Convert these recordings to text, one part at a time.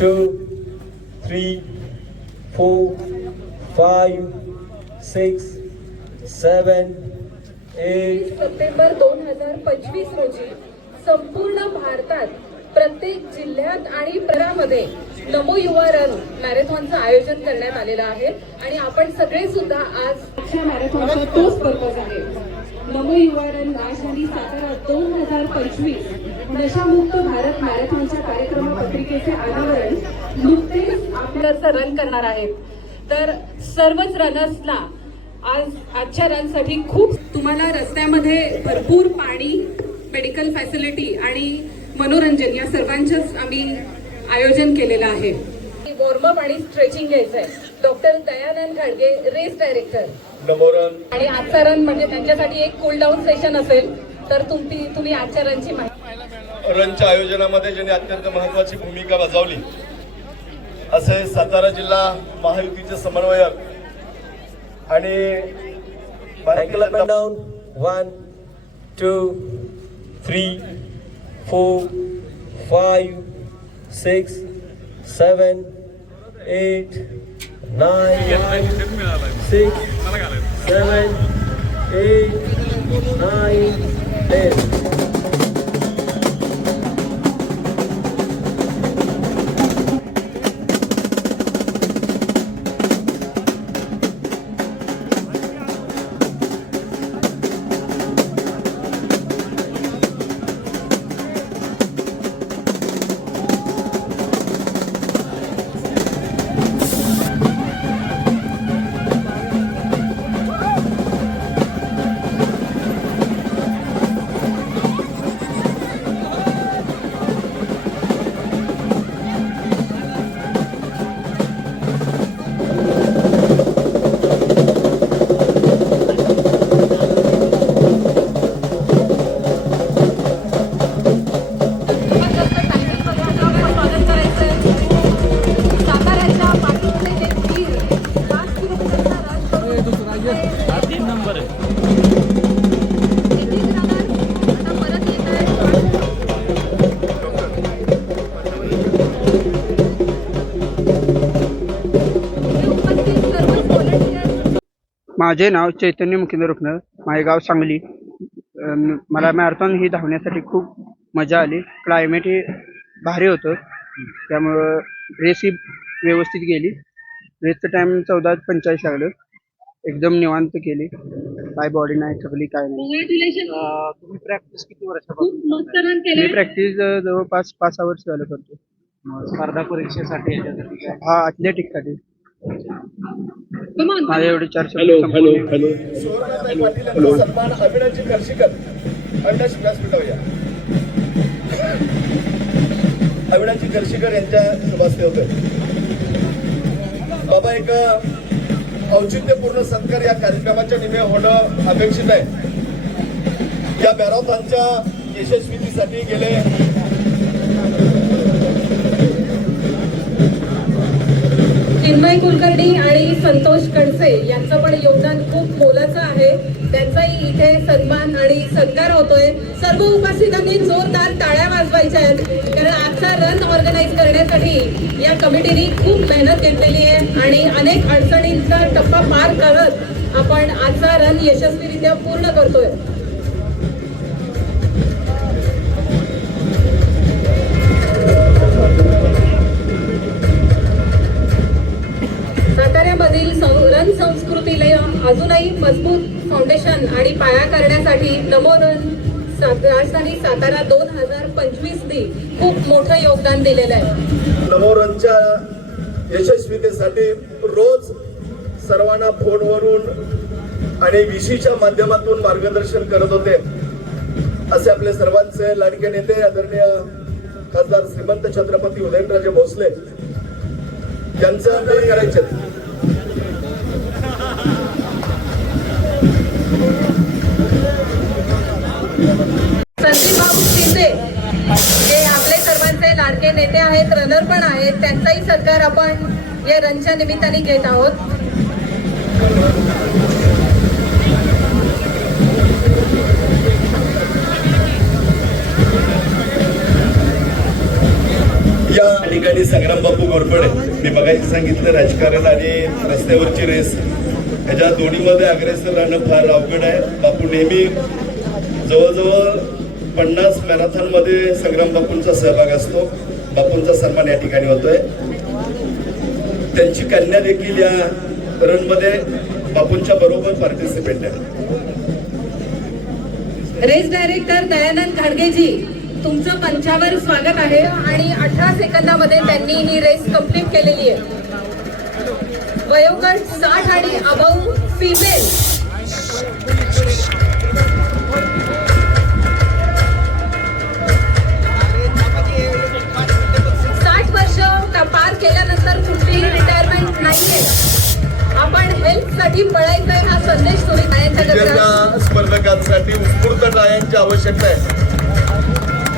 two, three, four, five, six, seven, eight, September दोन हजार पंचवीस रोजी संपूर्ण भारतात प्रत्येक जिल्ह्यात आणि प्ररामध्ये नमो युवा रन मॅरेथॉनचं आयोजन करण्यात आलेलं आहे. आणि आपण सगळे सुद्धा आज आजच्या मॅरेथॉनचा तोच पर्पज आहे. नमो युवा रन राजधानी सातारा दोन हजार पंचवीस. नशामुक्त भारत मॅरेथॉनच्या कार्यक्रम पत्रिकेचे अनावरण नुकतेच आपलं रन करणार आहेत. तर सर्वच रनर्सला आज आजच्या रनसाठी खूप तुम्हाला रस्त्यामध्ये भरपूर पाणी मेडिकल फॅसिलिटी आणि मनोरंजन या सर्वांचंच आम्ही आयोजन केलेलं आहे. वॉर्मअप आणि स्ट्रेचिंग घ्यायचं आहे डॉक्टर दयानंद घाडगे रेस डायरेक्टर. आणि आजचा रन म्हणजे त्यांच्यासाठी एक कूल डाऊन सेशन असेल. तर तुम्ही तुम्ही आजच्या रनची माहिती रनच्या आयोजनामध्ये ज्यांनी अत्यंत महत्वाची भूमिका बजावली असे सातारा जिल्हा महायुतीचे समन्वयक आणि भारतीय ankle up Janata and down, one, two, three, four, five, six, seven, eight, माझे नाव चैतन्य मुकिंद रुपनर माझे गाव सांगली. अं, मला मॅरेथॉन ही धावण्यासाठी खूप मजा आली. क्लायमेट हे भारी होतं. त्यामुळं रेस ही व्यवस्थित गेली. रेसचं टाइम चौदा पंचेचाळीस लागलं. एकदम निवांत केली. काय बॉडी नाही थकली काय नाही. तुम्ही प्रॅक्टिस किती खूप वर्षापासून केले मी प्रॅक्टिस जवळपास पाच सहा वर्ष झालं करतो स्पर्धा परीक्षेसाठी याच्यासाठी काय? हा on. माझे एवढे चार Hello, शब्द hello, संपवले. hello. सुवर्णाताई पाटील यांचा सन्मान अभिनयची खर्शीकर अविनाश व्यासपीठावर या अविनाशजी खर्शीकर यांच्या होते बाबा एक औचित्यपूर्ण सत्कार या कार्यक्रमाच्या निमित्त होणं अपेक्षित आहे या मॅरेथॉनच्या यशस्वीतेसाठी गेले चिन्मय कुलकर्णी आणि संतोष कणसे यांचं पण योगदान खूप मोलाचं आहे. त्यांचाही इथे सन्मान आणि सत्कार होतोय. सर्व उपस्थितांनी जोरदार टाळ्या वाजवायच्या आहेत. कारण आजचा रन ऑर्गनाईज करण्यासाठी या कमिटीने खूप मेहनत घेतलेली आहे आणि अनेक अडचणींचा टप्पा पार करत आपण आजचा रन यशस्वीरित्या पूर्ण करतोय. साताऱ्यामधील सं- रन संस्कृतीला अजूनही मजबूत फाउंडेशन आणि पाया करण्यासाठी नमोदन राजधानी सातारा दोन हजार पंचवीसनी खूप मोठं योगदान दिलेलं आहे. नमोरनच्या यशस्वीतेसाठी रोज सर्वांना फोनवरून आणि विशीच्या माध्यमातून मार्गदर्शन करत होते. असे आपले सर्वांचे लाडके नेते आदरणीय खासदार श्रीमंत छत्रपती उदयनराजे भोसले यांचं करायचे. संदीप भाऊ शिंदे जे आपले सर्वांचे लाडके नेते आहेत रनर पण आहेत त्यांचाही सरकार आपण या रनच्या निमित्ताने घेत आहोत. या ठिकाणी संग्राम घोरपडे मी बघायचं सांगितलं राजकारण आणि रस्त्यावरची रेस. ह्याच्या दोन्हीमध्ये अग्रेसर राहणं फार अवघड आहे. बापू नेहमी जवळजवळ पन्नास मॅरेथॉनमध्ये संग्राम बापूंचा सहभाग असतो. बापूंचा सन्मान या ठिकाणी होतोय. त्यांची कन्या देखील या रनमध्ये बापूंच्या बरोबर पार्टिसिपेट आहे रेस डायरेक्टर दयानंद खाडगेजी तुमचं पंचावर स्वागत आहे आणि अठरा सेकंदामध्ये त्यांनी ही रेस कंप्लीट केलेली आहे. वयोगट साठ आणि अबाऊ फिमेल साठ वर्ष का पार केल्यानंतर कुठलीही रिटायरमेंट नाहीये. आपण हेल्थसाठी पळायचंय हा संदेश तुम्ही विजेत्या स्पर्धकांसाठी उत्स्फूर्त टाळ्यांची आवश्यकता आहे.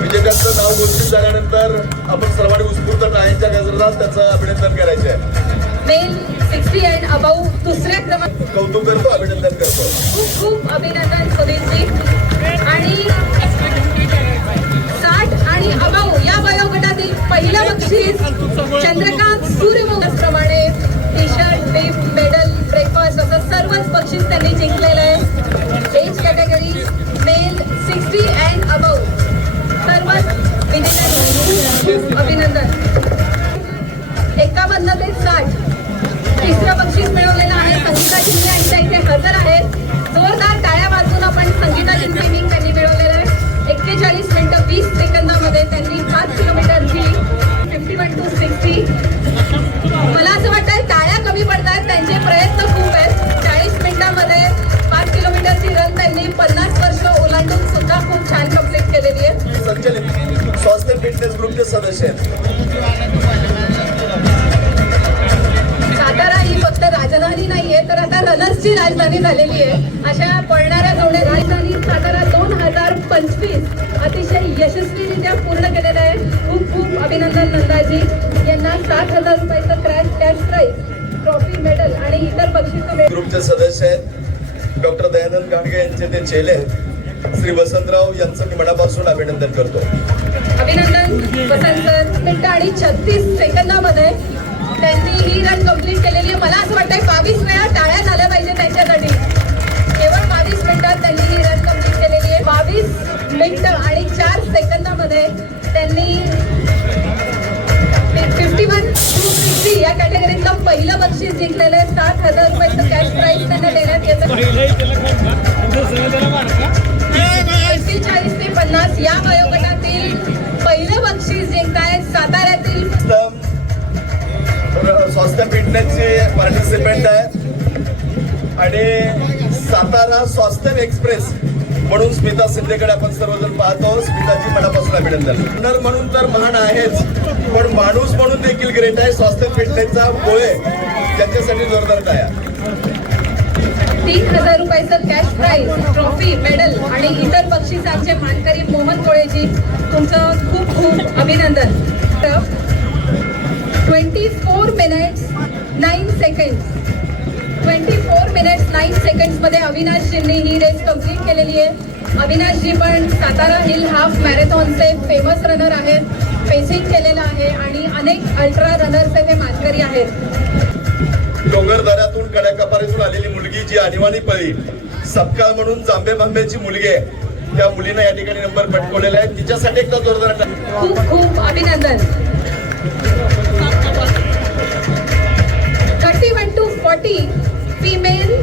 विजेत्यांचं नाव घोषित झाल्यानंतर आपण सर्वांनी उत्स्फूर्त टाळ्यांच्या गजरात त्याचं अभिनंदन करायचे आहे मेल सिक्स्टी अँड अबाऊ दुसऱ्या क्रमांक कौतुक करतो अभिनंदन करतो. खूप खूप अभिनंदन सुनीलजी आणि साठ आणि अबाऊ या वयोगटातील पहिलं बक्षीस चंद्रकांत सूर्यवंशप्रमाणे फिटनेस ग्रुपचे सदस्य आहेत. सातारा ही फक्त राजधानी नाहीये तर आता रनर्सची राजधानी झालेली आहे. अशा पळणाऱ्या दौड्या राजधानी सातारा दोन हजार पंचवीस अतिशय यशस्वीरित्या पूर्ण केलेलं आहे खूप खूप अभिनंदन नंदाजी. यांना सात हजार रुपयाचं crash cash prize trophy medal आणि इतर बक्षिसं ग्रुपचे सदस्य आहेत. डॉक्टर दयानंद गाडगे यांचे ते चेले श्री वसंतराव यांचं मी मनापासून अभिनंदन करतो. अभिनंदन वसंत सर मिनिटं आणि छत्तीस सेकंदामध्ये त्यांनी ही रन कंप्लीट केलेली आहे. मला असं वाटतंय बावीस वेळा टाळ्या झाल्या पाहिजे त्यांच्यासाठी. केवळ बावीस मिनिटात त्यांनी ही रन कंप्लीट केलेली आहे. बावीस मिनिटं आणि चार सेकंदामध्ये त्यांनी फिफ्टी वन टू फिफ्टी या कॅटेगरीतलं पहिलं बक्षीस जिंकलेलं आहे. सात हजार रुपयाचं कॅश प्राईज त्यांना देण्यात येतं एक्केचाळीस ते पन्नास या वयोगटातील पहिलं बक्षीस जिंकतायत साताऱ्यातील स्वास्थ्य फिटनेसचे पार्टिसिपेंट आहे आणि सातारा स्वास्थ्य एक्सप्रेस म्हणून स्मिता शिंदेकडे आपण सर्वजण पाहतो. स्मिताजी मनापासून अभिनंदन. रनर म्हणून तर महान आहेच. पण माणूस म्हणून देखील ग्रेट आहे. स्वास्थ्य फिटनेसचा गोळे त्याच्यासाठी जोरदार टाया तीन हजार रुपयाचं कॅश प्राईज ट्रॉफी मेडल आणि इतर बक्षिसांचे मानकरी मोहन कोळेजी तुमचं खूप खूप अभिनंदन. Twenty four minutes nine seconds twenty four minutes nine सेकंड्समध्ये अविनाशजींनी ही रेस कंप्लीट केलेली आहे. अविनाशजी पण सातारा हिल हाफ मॅरेथॉनचे फेमस रनर आहेत फेसिंग केलेलं आहे आणि अनेक अल्ट्रा रनर्सचे ते मानकरी आहेत. डोंगरदऱ्यातून कड्याकपारीतून आलेली मुलगी जी अनिवाणी पळी सपकाळ म्हणून जांबे बांबेची मुलगी आहे. त्या मुलीनं या ठिकाणी नंबर पटकवलेला आहे. तिच्यासाठी एकदा जोरदार खूप अभिनंदन. Thirty one to forty female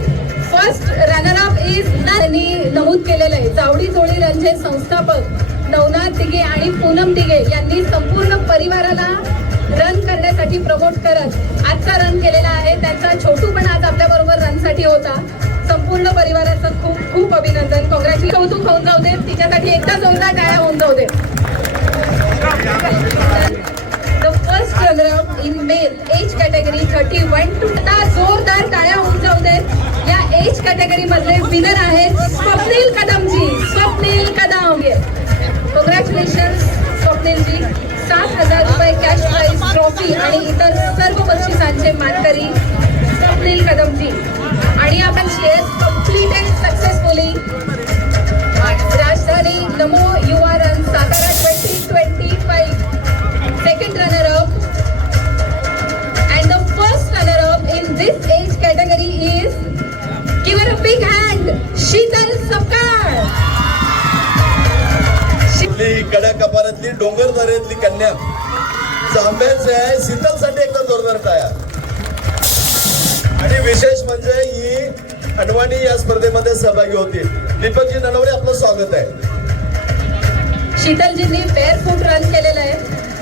first runner up is यांनी नमूद केलेलं आहे. चावडी चोळी रनचे संस्थापक नवनाथ दिघे आणि पूनम दिघे यांनी संपूर्ण परिवाराला रन करण्यासाठी प्रमोट करत आजचा रन केलेला आहे. त्यांचा छोटू पण आज आपल्या बरोबर रनसाठी होता. संपूर्ण परिवाराचं खूप खूप अभिनंदन. कॉंग्रॅच्युलेशन कौतुक होऊन जाऊ दे. तिच्यासाठी एकदा जोरदार टाळ्या होऊन जाऊ दे. The first runner in male age category thirty one to आता जोरदार टाळ्या होऊन जाऊ दे. या एज कॅटेगरी मधले विनर आहेत स्वप्नील कदमजी. स्वप्नील कदम. कॉंग्रॅच्युलेशन स्वप्नीलजी. सात हजार रुपये कॅश प्राईज ट्रॉफी आणि इतर सर्व बक्षिसांचे मानकरी स्वप्नील कदमजी. आणि आपण शेअर कम्प्लीटेड सक्सेसफुली आपली कड्या कपारातली डोंगर दऱ्यातली कन्या. जांभ्याचे आहे. शीतलसाठी एकदा जोरदार तयार आणि विशेष म्हणजे ही अडवाणी या स्पर्धेमध्ये सहभागी होतील. दीपकजी ननवरे आपलं स्वागत आहे. शीतलजींनी बेअर फूट रन केलेलं आहे.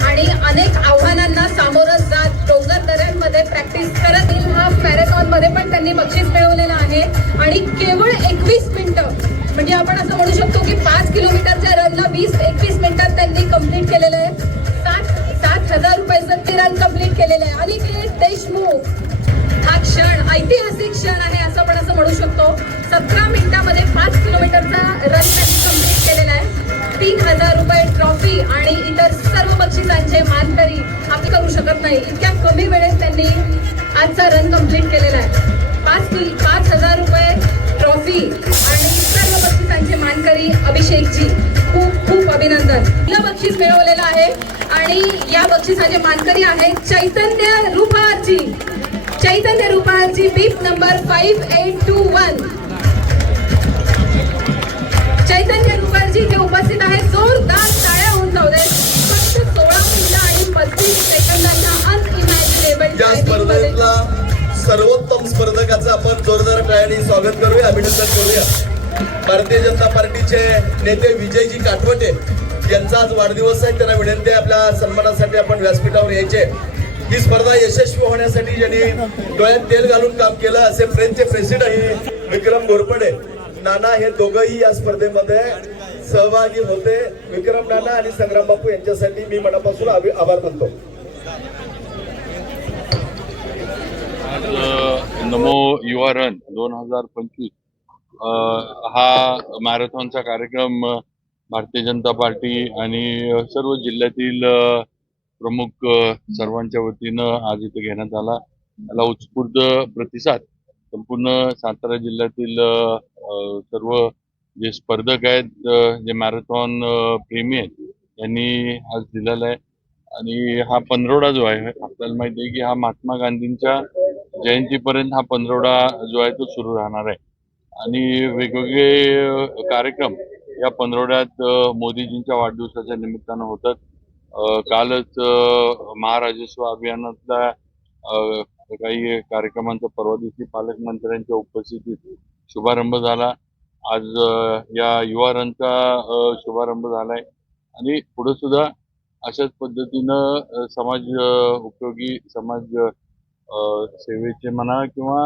आणि अनेक आव्हानांना सामोरं जात डोंगर दऱ्यांमध्ये प्रॅक्टिस करत येईल हा मॅरेथॉनमध्ये पण त्यांनी बक्षीस मिळवलेलं आहे. आणि केवळ एकवीस मिनिटं म्हणजे आपण असं म्हणू शकतो की पाच किलोमीटरच्या रनला वीस एकवीस मिनिटात त्यांनी कंप्लीट केलेलं आहे. सात सात हजार रुपयाचं ते रन कंप्लीट केलेलं आहे. आणि ते देशमुख हा क्षण ऐतिहासिक क्षण आहे असं आपण असं म्हणू शकतो. सतरा मिनिटामध्ये पाच किलोमीटरचा रन त्यांनी कंप्लीट केलेला आहे. तीन हजार रुपये ट्रॉफी आणि इतर सर्व बक्षिसांचे मानकरी आपण करू शकत नाही. इतक्या कमी वेळेत त्यांनी आजचा रन कंप्लीट केलेला आहे. पाच किल पाच हजार रुपये ट्रॉफी आणि सर्व बक्षिसांचे मानकरी अभिषेकजी खूप खूप अभिनंदन. पहिलं बक्षीस मिळवलेलं आहे आणि या बक्षिसाचे मानकरी आहेत चैतन्य रुपारजी Chaitanya रुपारजी bib number five eight two one Chaitanya रुपारजी हे उपस्थित आहेत. जोरदार टाळ्या होऊन जाऊ दे. फक्त सोळा मिनिटं आणि पस्तीस सेकंदांना अनइमॅजिनेबल सर्वोत्तम स्पर्धकाचं आपण जोरदार टाळ्याने स्वागत करूया अभिनंदन करूया. भारतीय जनता पार्टीचे नेते विजयजी काटवटे यांचा आज वाढदिवस आहे. त्यांना विनंती आहे आपल्या सन्मानासाठी आपण व्यासपीठावर यायचे. ही स्पर्धा यशस्वी होण्यासाठी ज्यांनी डोळ्यात तेल घालून काम केलं असे फ्रेंचचे प्रेसिडेंट विक्रम घोरपडे. नाना हे दोघंही या स्पर्धेमध्ये सहभागी होते. विक्रम नाना आणि संग्राम बापू यांच्यासाठी मी मनापासून आभार मानतो. नमो युवा रन दोन हजार पंचवीस. हा मॅरेथॉनचा कार्यक्रम भारतीय जनता पार्टी आणि सर्व जिल्ह्यातील प्रमुख सर्वांच्या वतीनं आज इथे घेण्यात आला. त्याला उत्स्फूर्त प्रतिसाद. संपूर्ण सातारा जिल्ह्यातील सर्व जे स्पर्धक आहेत जे मॅरेथॉन प्रेमी आहेत यांनी आज दिलेला आहे. आणि हा पंधरवडा जो आहे आपल्याला माहिती आहे की हा महात्मा गांधींच्या जयंतीपर्यंत हा पंधरवडा जो आहे तो सुरू राहणार आहे. आणि वेगवेगळे कार्यक्रम या पंधरवड्यात मोदीजींच्या वाढदिवसाच्या निमित्तानं होतात. कालच महाराजस्व अभियानातल्या काही कार्यक्रमांचा परवा दिवशी पालकमंत्र्यांच्या उपस्थितीत शुभारंभ झाला. आज या युवा रनचा शुभारंभ झालाय. आणि पुढे सुद्धा अशाच पद्धतीनं समाज उपयोगी समाज सेवेचे म्हणा किंवा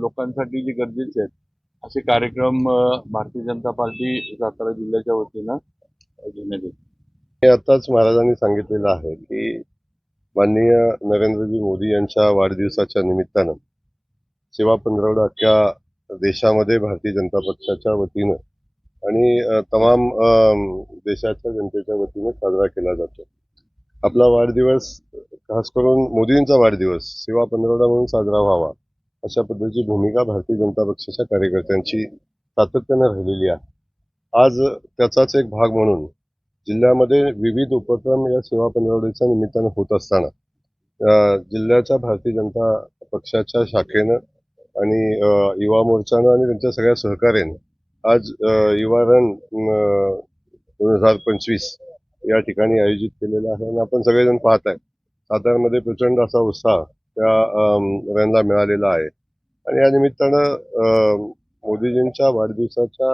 लोकांसाठी जे गरजेचे आहेत असे कार्यक्रम भारतीय जनता पार्टी सातारा जिल्ह्याच्या वतीनं घेण्यात येते हे आताच महाराजांनी सांगितलेलं आहे की माननीय नरेंद्रजी मोदी यांच्या वाढदिवसाच्या निमित्तानं सेवा पंधरवडा अख्ख्या देशामध्ये भारतीय जनता पक्षाच्या वतीनं आणि तमाम देशाच्या जनतेच्या वतीनं साजरा केला जातो. आपला वाढदिवस खास करून मोदींचा वाढदिवस सेवा पंधरवडा म्हणून साजरा व्हावा अशा पद्धतीची भूमिका भारतीय जनता पक्षाच्या कार्यकर्त्यांची सातत्यानं राहिलेली आहे. आज त्याचाच एक भाग म्हणून जिल्ह्यामध्ये विविध उपक्रम या सेवा पंधरवड्याच्या निमित्तानं होत असताना जिल्ह्याच्या भारतीय जनता पक्षाच्या शाखेनं आणि युवा मोर्चानं आणि त्यांच्या सगळ्या सहकार्यानं आज युवा रन दोन हजार पंचवीस या ठिकाणी आयोजित केलेलं आहे आणि आपण सगळेजण पाहत आहे साताऱ्यामध्ये प्रचंड असा उत्साह त्या रॅनला रनला मिळालेला आहे. आणि या निमित्तानं मोदीजींच्या वाढदिवसाच्या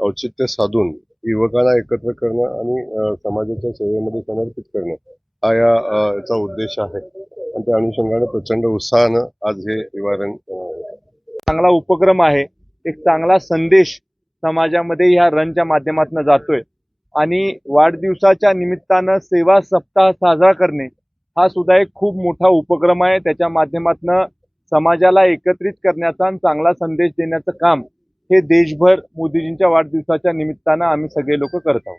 औचित्य साधून युवकांना एकत्र करणं आणि समाजाच्या सेवेमध्ये समर्पित करणं हा याचा उद्देश आहे. आणि त्या अनुषंगानं प्रचंड उत्साहानं आज हे निवारण चांगला उपक्रम आहे. एक चांगला संदेश समाजामध्ये ह्या रनच्या माध्यमातून जातोय. आणि वाढदिवसाच्या निमित्तानं सेवा सप्ताह साजरा करणे हा सुद्धा एक खूप मोठा उपक्रम आहे. त्याच्या माध्यमातनं समाजाला एकत्रित करण्याचा आणि चांगला संदेश देण्याचं काम हे देशभर मोदीजींच्या वाढदिवसाच्या निमित्तानं आम्ही सगळे लोक करत आहोत.